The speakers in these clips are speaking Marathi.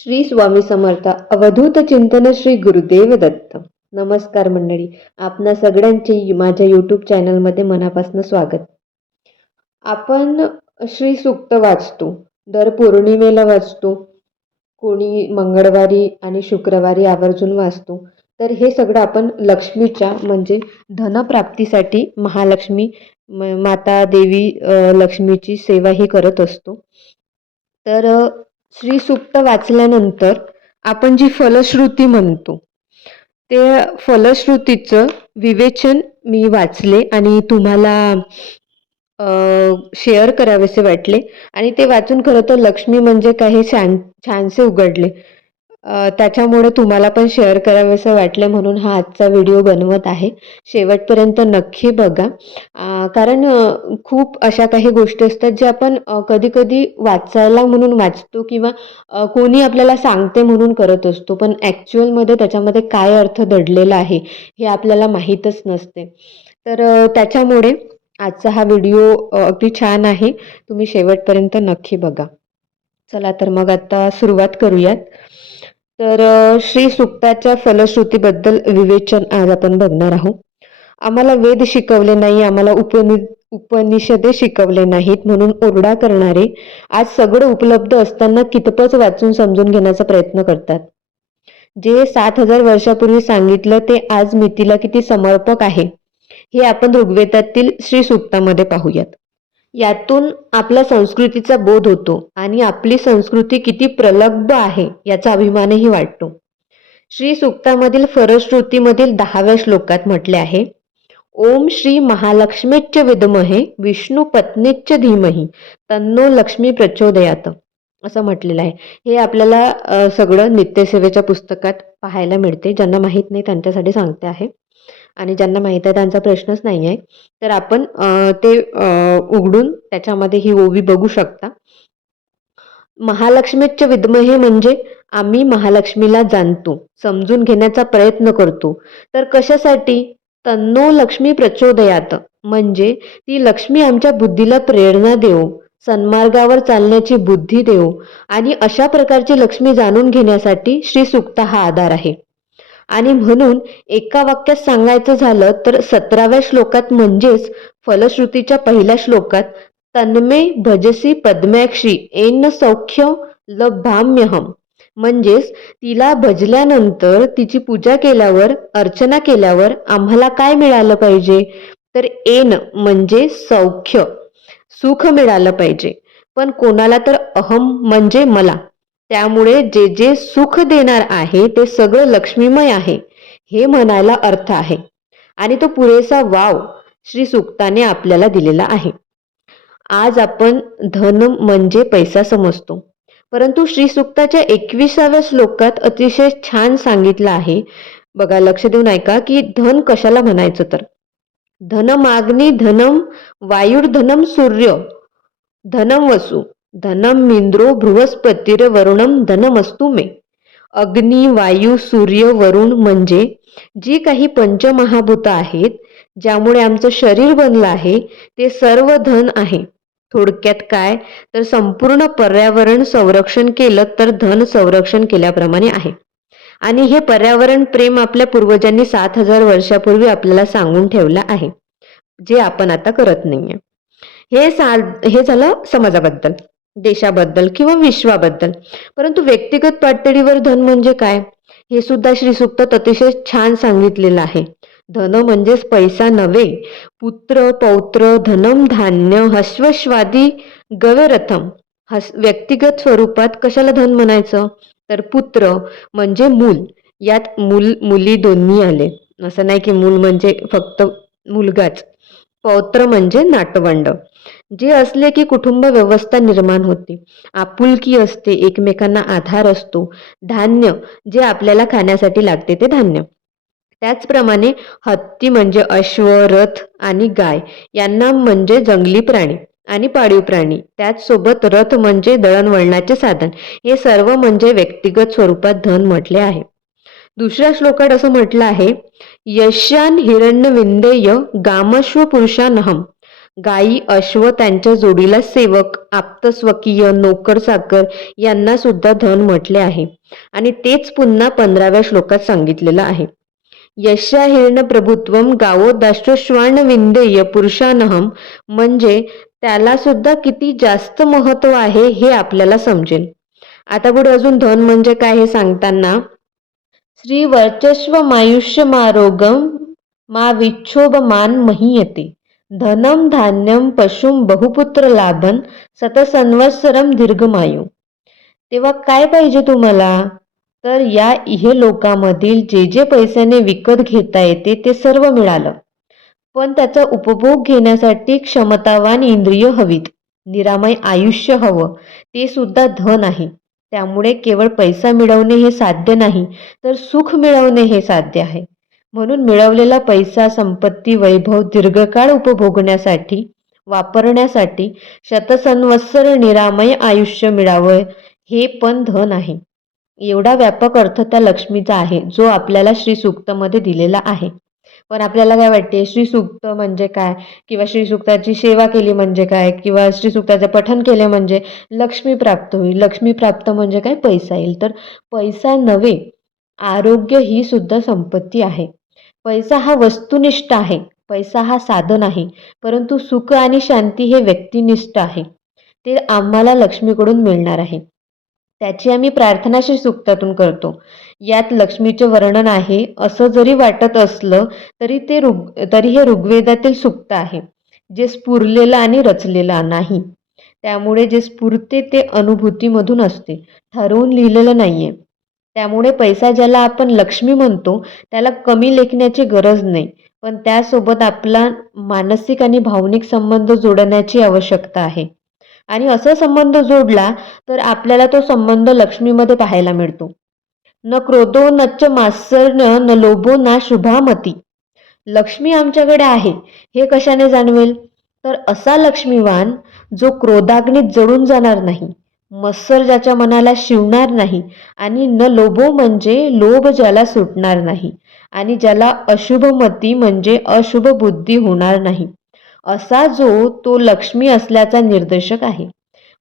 श्री स्वामी समर्थ अवधूत चिंतन श्री गुरुदेव दत्त. नमस्कार मंडळी आपणा सगळ्यांचे माझ्या यूट्यूब चॅनलमध्ये मनापासून स्वागत. आपण श्री सुक्त वाचतो दर पौर्णिमेला वाचतो कोणी मंगळवारी आणि शुक्रवारी आवर्जून वाचतो. तर हे सगळं आपण लक्ष्मीच्या म्हणजे धनप्राप्तीसाठी महालक्ष्मी म माता देवी लक्ष्मीची सेवाही करत असतो. तर श्री सुप्त वाचल्यानंतर आपण जी फलश्रुती म्हणतो ते फलश्रुतीचं विवेचन मी वाचले आणि तुम्हाला शेअर करावेसे वाटले. आणि ते वाचून खरं तर लक्ष्मी म्हणजे काही छान छानसे उघडले. त्याच्यामुळे तुम्हाला पण शेअर करावेसं वाटले म्हणून हा आजचा व्हिडिओ बनवत आहे. शेवटपर्यंत नक्की बघा. कारण खूप अशा काही गोष्टी असतात ज्या आपण कधी कधी वाचायला म्हणून वाचतो किंवा कोणी आपल्याला सांगते म्हणून करत असतो. पण ॲक्च्युअलमध्ये त्याच्यामध्ये काय अर्थ दडलेला आहे हे आपल्याला माहीतच नसते. तर त्याच्यामुळे आजचा हा व्हिडिओ अगदी छान आहे. तुम्ही शेवटपर्यंत नक्की बघा. चला तर मग आता सुरुवात करूयात. तर श्री सुक्ताच्या फलश्रुतीबद्दल विवेचन आज आपण बघणार आहोत. आम्हाला वेद शिकवले नाही आम्हाला उपनि उपनिषदे शिकवले नाहीत म्हणून ओरडा करणारे आज सगळं उपलब्ध असताना कितपत वाचून समजून घेण्याचा प्रयत्न करतात. जे सात हजार वर्षापूर्वी सांगितलं ते आज मितीला किती समर्पक आहे हे आपण ऋग्वेदातील श्री सुक्तामध्ये पाहूयात. यातून आपल्या संस्कृतीचा बोध होतो आणि आपली संस्कृती किती प्रलब्ध आहे याचा अभिमानही वाटतो. श्री सूक्तामधील फरश्रुतीमधील दहाव्या श्लोकात म्हटले आहे ओम श्री महालक्ष्मीच विद्महे विष्णू पत्नीच धीमही तन्नो लक्ष्मी प्रचोदयात. असं म्हटलेलं आहे. हे आपल्याला सगळं नित्यसेवेच्या पुस्तकात पाहायला मिळते. ज्यांना माहीत नाही त्यांच्यासाठी सांगते आहे. आणि ज्यांना माहीत आहे त्यांचा प्रश्नच नाही आहे. तर आपण ते उघडून त्याच्यामध्ये ही ओवी बघू शकता. महालक्ष्मीच्च विद्महे म्हणजे आम्ही महालक्ष्मीला जाणतो समजून घेण्याचा प्रयत्न करतो. तर कशासाठी? तन्नो लक्ष्मी प्रचोदयात. म्हणजे ती लक्ष्मी आमच्या बुद्धीला प्रेरणा देऊ सन्मार्गावर चालण्याची बुद्धी देव आणि अशा प्रकारची लक्ष्मी जाणून घेण्यासाठी श्री सुक्ता हा आधार आहे. आणि म्हणून एका वाक्यात सांगायचं झालं तर सतराव्या श्लोकात म्हणजेच फलश्रुतीच्या पहिल्या श्लोकात तन्मे भजसी पद्म्याक्षी एन सौख्य लभाम्यहम. म्हणजेच तिला भजल्यानंतर तिची पूजा केल्यावर अर्चना केल्यावर आम्हाला काय मिळालं पाहिजे? तर एन म्हणजे सौख्य सुख मिळालं पाहिजे. पण कोणाला तर अहम म्हणजे मला. त्यामुळे जे जे सुख देणार आहे ते सगळं लक्ष्मीमय आहे हे म्हणायला अर्थ आहे. आणि तो पुरेसा वाव श्री सुक्ताने आपल्याला दिलेला आहे. आज आपण धन म्हणजे पैसा समजतो. परंतु श्री सुक्ताच्या एकविसाव्या श्लोकात अतिशय छान सांगितलं आहे. बघा लक्ष देऊन ऐका की धन कशाला म्हणायचं तर? धन मागणी धनम वायुर्धनम सूर्य धनम वसू. धनम इंद्रो बृहस्पतीर वरुणम धनमस्तु मे. अग्नी वायू सूर्य वरुण म्हणजे जी काही पंचमहाभूत आहेत ज्यामुळे आमचं शरीर बनलं आहे ते सर्व धन आहे. थोडक्यात काय? तर संपूर्ण पर्यावरण संरक्षण केलं तर धन संरक्षण केल्याप्रमाणे आहे. आणि हे पर्यावरण प्रेम आपल्या पूर्वजांनी सात हजार वर्षापूर्वी आपल्याला सांगून ठेवलं आहे जे आपण आता करत नाहीये. हे सा हे झालं समाजाबद्दल. देशाबद्दल किंवा विश्वाबद्दल. परंतु व्यक्तिगत पातळीवर धन म्हणजे काय? हे सुद्धा श्री अतिशय छान सांगितलेलं आहे. धन म्हणजेच पैसा नव्हे पुत्र पौत्र धनम धान्य हश्वश्वादी गवेरथम. हस व्यक्तिगत स्वरूपात कशाला धन म्हणायचं? तर पुत्र म्हणजे मूल. यात मूल मुली दोन्ही आले. असं नाही की मूल म्हणजे फक्त मुलगाच. पौत्र म्हणजे नातवंड. जे असले की कुटुंब व्यवस्था निर्माण होते. आपुलकी असते एकमेकांना आधार असतो. धान्य जे आपल्याला खाण्यासाठी लागते ते धान्य. त्याचप्रमाणे हत्ती म्हणजे अश्व रथ आणि गाय. यांना म्हणजे जंगली प्राणी आणि पाळीव प्राणी. त्याचसोबत रथ म्हणजे दळणवळणाचे साधन. हे सर्व म्हणजे व्यक्तिगत स्वरूपात धन म्हटले आहे. दुसऱ्या श्लोकात असं म्हटलं आहे यशान हिरण्य विंदेय गामश्व पुरुषानहम. गायी अश्व त्यांच्या जोडीला सेवक आप्तस्वकीय नोकर साकर यांना सुद्धा धन म्हटले आहे. आणि तेच पुन्हा पंधराव्या श्लोकात सांगितलेलं आहे. यशा हिरण प्रभुत्वम गावो दाष्ट्रश्वान विंदेय पुरुषानहम. म्हणजे त्याला सुद्धा किती जास्त महत्त्व आहे हे आपल्याला समजेल. आता पुढे अजून धन म्हणजे काय हे सांगताना श्री वर्चस्व मायुष्यमारोगम मा विक्षोभमान महीयते। धनम धान्यम पशुम बहुपुत्र लाभन सतसंवत्सरम दीर्घमायू। तेव्हा काय पाहिजे तुम्हाला? तर या इहे लोकामधील जे जे पैशाने विकत घेता येते ते सर्व मिळालं. पण त्याचा उपभोग घेण्यासाठी क्षमतावान इंद्रिय हवीत. निरामय आयुष्य हवं. ते सुद्धा धन आहे. त्यामुळे केवळ पैसा मिळवणे हे साध्य नाही तर सुख मिळवणे हे साध्य आहे. म्हणून मिळवलेला पैसा संपत्ती वैभव दीर्घकाळ उपभोगण्यासाठी वापरण्यासाठी शतसंवत्सर निरामय आयुष्य मिळावं हे पण धन आहे. एवढा व्यापक अर्थ त्या लक्ष्मीचा आहे जो आपल्याला श्री सूक्तमध्ये दिलेला आहे. पण आपल्याला काय वाटते श्रीसूक्त म्हणजे काय? किंवा श्रीसुक्ताची सेवा केली म्हणजे काय? किंवा श्री पठन केले म्हणजे लक्ष्मी प्राप्त होईल. लक्ष्मी प्राप्त म्हणजे काय? पैसा येईल. तर पैसा नव्हे आरोग्य ही सुद्धा संपत्ती आहे. पैसा हा वस्तुनिष्ठ आहे. पैसा हा साधन आहे. परंतु सुख आणि शांती हे व्यक्तिनिष्ठ आहे. ते आम्हाला लक्ष्मीकडून मिळणार आहे. त्याची आम्ही प्रार्थना श्री सुक्तातून करतो. यात लक्ष्मीचे वर्णन आहे. असं जरी वाटत असलं तरी ते ऋग तरी हे ऋग्वेदातील सुक्त आहे. जे स्फुरलेलं आणि रचलेलं नाही. त्यामुळे जे स्फुरते ते अनुभूतीमधून असते. ठरवून लिहिलेलं नाही आहे त्यामुळे पैसा ज्याला आपण लक्ष्मी म्हणतो त्याला कमी लेखण्याची गरज नाही. पण त्यासोबत आपला मानसिक आणि भावनिक संबंध जोडण्याची आवश्यकता आहे. आणि असा संबंध जोडला तर आपल्याला तो संबंध लक्ष्मीमध्ये पाहायला मिळतो. न क्रोधो नच्च मात्सर्य न लोभो ना शुभामती. लक्ष्मी आमच्याकडे आहे. हे कशाने जाणवेल? तर असा लक्ष्मीवान जो क्रोधाग्नीत जळून जाणार नाही मत्सर ज्याच्या मनाला शिवणार नाही आणि न लोभो म्हणजे लोभ ज्याला सुटणार नाही आणि ज्याला अशुभमती म्हणजे अशुभ बुद्धी होणार नाही. असा जो तो लक्ष्मी असल्याचा निर्देशक आहे.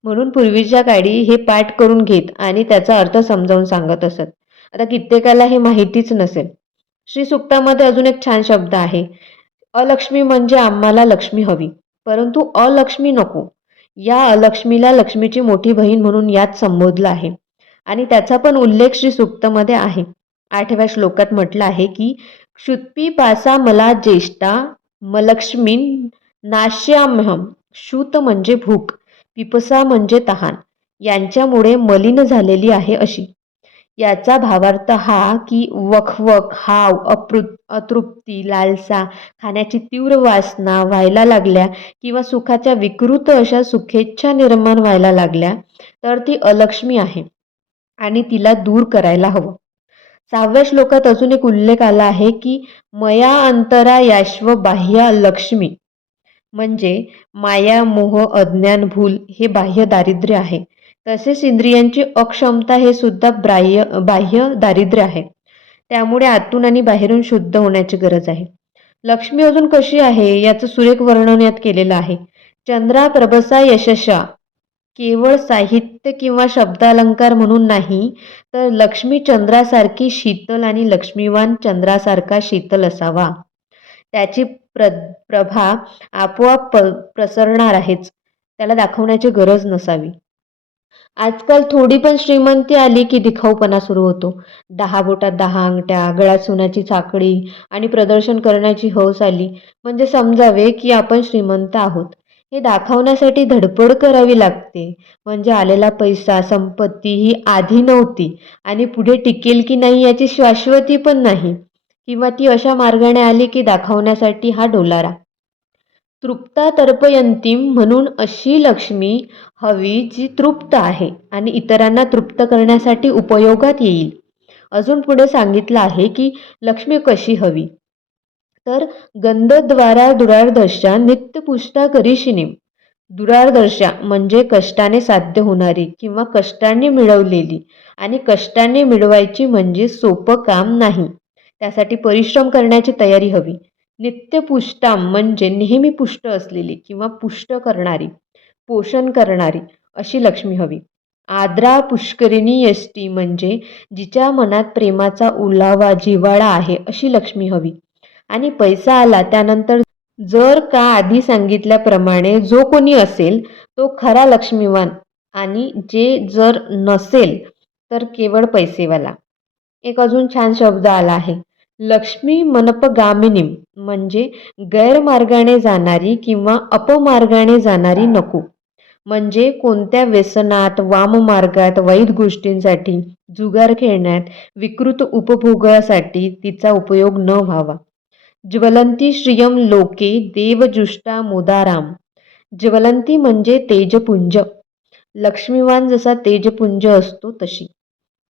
म्हणून पूर्वीच्या काळी हे पाठ करून घेत आणि त्याचा अर्थ समजावून सांगत असत. आता कित्येकाला हे माहितीच नसेल. श्री सुक्तामध्ये अजून एक छान शब्द आहे. अलक्ष्मी म्हणजे आम्हाला लक्ष्मी हवी. परंतु अलक्ष्मी नको. या अलक्ष्मीला लक्ष्मीची मोठी बहीण म्हणून यात संबोधलं आहे. आणि त्याचा पण उल्लेख श्री सुक्तमध्ये आहे. आठव्या श्लोकात म्हटलं आहे की क्षुत्पी पासा मला ज्येष्ठा मलक्ष्मी नाश्यामहम शूत म्हणजे भूक पिपसा म्हणजे तहान. यांच्यामुळे मलिन झालेली आहे अशी. याचा भावार्थ हा की वखवख हाव अप्रू अतृप्ती लालसा खाण्याची तीव्र वासना व्हायला लागल्या किंवा सुखाच्या विकृत अशा सुखेच्छा निर्माण व्हायला लागल्या तर ती अलक्ष्मी आहे आणि तिला दूर करायला हवं. सहाव्या श्लोकात अजून एक उल्लेख आला आहे की मया अंतरा याश्व बाह्य लक्ष्मी. म्हणजे माया मोह अज्ञान भूल हे बाह्य दारिद्र्य आहे. तसेच इंद्रियांची अक्षमता हे सुद्धा बाह्य बाह्य दारिद्र्य आहे. त्यामुळे आतून आणि बाहेरून शुद्ध होण्याची गरज आहे. लक्ष्मी अजून कशी आहे याचं सुरेख वर्णन यात केलेलं आहे. चंद्रा प्रभसा यशशा. केवळ साहित्य किंवा शब्दालंकार म्हणून नाही तर लक्ष्मी चंद्रासारखी शीतल आणि लक्ष्मीवान चंद्रासारखा शीतल असावा. त्याची प्र प्रभा आपोआप प प्रसरणार आहेच. त्याला दाखवण्याची गरज नसावी. आजकाल थोडी पण श्रीमंती आली की दिखाऊपणा सुरू होतो. दहा बोटात दहा अंगठ्या गळ्यात सोन्याची साखळी आणि प्रदर्शन करण्याची हौस आली. म्हणजे समजावे की आपण श्रीमंत आहोत. हे दाखवण्यासाठी धडपड करावी लागते. म्हणजे आलेला पैसा संपत्ती ही आधी नव्हती आणि पुढे टिकेल की नाही याची शाश्वती पण नाही. किंवा ती अशा मार्गाने आली की दाखवण्यासाठी हा डोलारा. तृप्ता तर्पयंतीम म्हणून अशी लक्ष्मी हवी जी तृप्त आहे आणि इतरांना तृप्त करण्यासाठी उपयोगात येईल. अजून पुढे सांगितलं आहे की लक्ष्मी कशी हवी? तर गंधद्वारा दुरार्दशा नित्यपुष्टा करीशिनी. दुरारदर्शा म्हणजे कष्टाने साध्य होणारी किंवा कष्टाने मिळवलेली आणि कष्टाने मिळवायची म्हणजे सोपं काम नाही. त्यासाठी परिश्रम करण्याची तयारी हवी. नित्यपुष्टाम म्हणजे नेहमी पुष्ट असलेली किंवा पुष्ट करणारी पोषण करणारी अशी लक्ष्मी हवी. आद्रा पुष्करिणी यष्टी म्हणजे जिच्या मनात प्रेमाचा उलावा जिव्हाळा आहे अशी लक्ष्मी हवी. आणि पैसा आला त्यानंतर जर का आधी सांगितल्याप्रमाणे जो कोणी असेल तो खरा लक्ष्मीवान आणि जे जर नसेल तर केवळ पैसेवाला. एक अजून छान शब्द आला आहे. लक्ष्मी मनपगामिनी म्हणजे गैरमार्गाने जाणारी किंवा अपमार्गाने जाणारी नको. म्हणजे कोणत्या व्यसनात वाममार्गात वाईट गोष्टींसाठी जुगार खेळण्यात विकृत उपभोगासाठी तिचा उपयोग न व्हावा. ज्वलंती श्रियम लोके देवजुष्टा मोदाराम. ज्वलंती म्हणजे तेजपुंज. लक्ष्मीवान जसा तेजपुंज असतो तशी.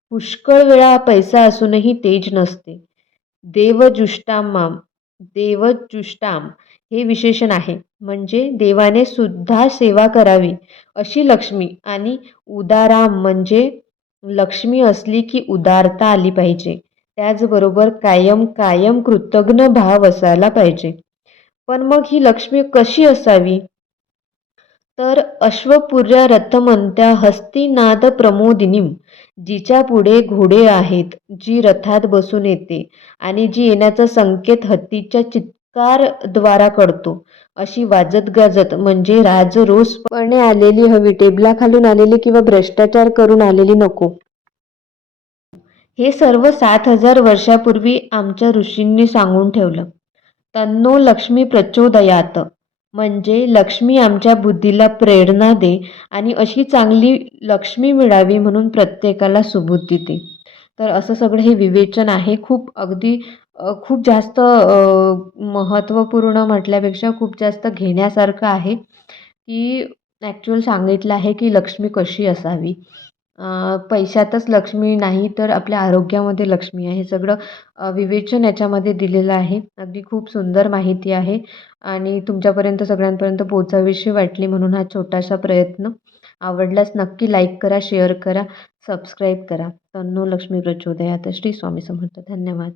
पुष्कळ वेळा पैसा असूनही तेज नसते. देवजुष्टामाम देवजुष्टाम हे विशेषण आहे. म्हणजे देवाने सुद्धा सेवा करावी अशी लक्ष्मी आणि उदाराम म्हणजे लक्ष्मी असली की उदारता आली पाहिजे. त्याचबरोबर कायम कायम कृतज्ञ भाव असायला पाहिजे. पण मग ही लक्ष्मी कशी असावी? तर अश्वपुर्या रथमंत्या हस्तिनाद प्रमोदिनीम जिच्या पुढे घोडे आहेत जी रथात बसून येते आणि जी येण्याचा संकेत हत्तीच्या चित्कारद्वारा करतो. अशी वाजत गाजत म्हणजे राजरोसपणे आलेली हवी टेबलाखालून आलेली किंवा भ्रष्टाचार करून आलेली नको. हे सर्व सात हजार वर्षापूर्वी आमच्या ऋषींनी सांगून ठेवलं. तन्नो लक्ष्मी प्रचोदयात. म्हणजे लक्ष्मी आमच्या बुद्धीला प्रेरणा दे आणि अशी चांगली लक्ष्मी मिळावी म्हणून प्रत्येकाला सुबुद्धी दे. तर असं सगळं हे विवेचन आहे. खूप अगदी खूप जास्त महत्त्वपूर्ण म्हटल्यापेक्षा खूप जास्त घेण्यासारखं आहे. की ॲक्च्युअल सांगितलं आहे की लक्ष्मी कशी असावी? पैशातच लक्ष्मी नाही तर आपल्या आरोग्यामध्ये लक्ष्मी आहे. हे सगळं विवेचन याच्यामध्ये दिलेलं आहे. अगदी खूप सुंदर माहिती आहे आणि तुमच्यापर्यंत सगळ्यांपर्यंत पोचावीशी वाटली म्हणून हा छोटासा प्रयत्न. आवडल्यास नक्की लाईक करा शेअर करा सबस्क्राईब करा. तन्नो लक्ष्मी प्रचोदयात. श्री स्वामी समर्थ. धन्यवाद.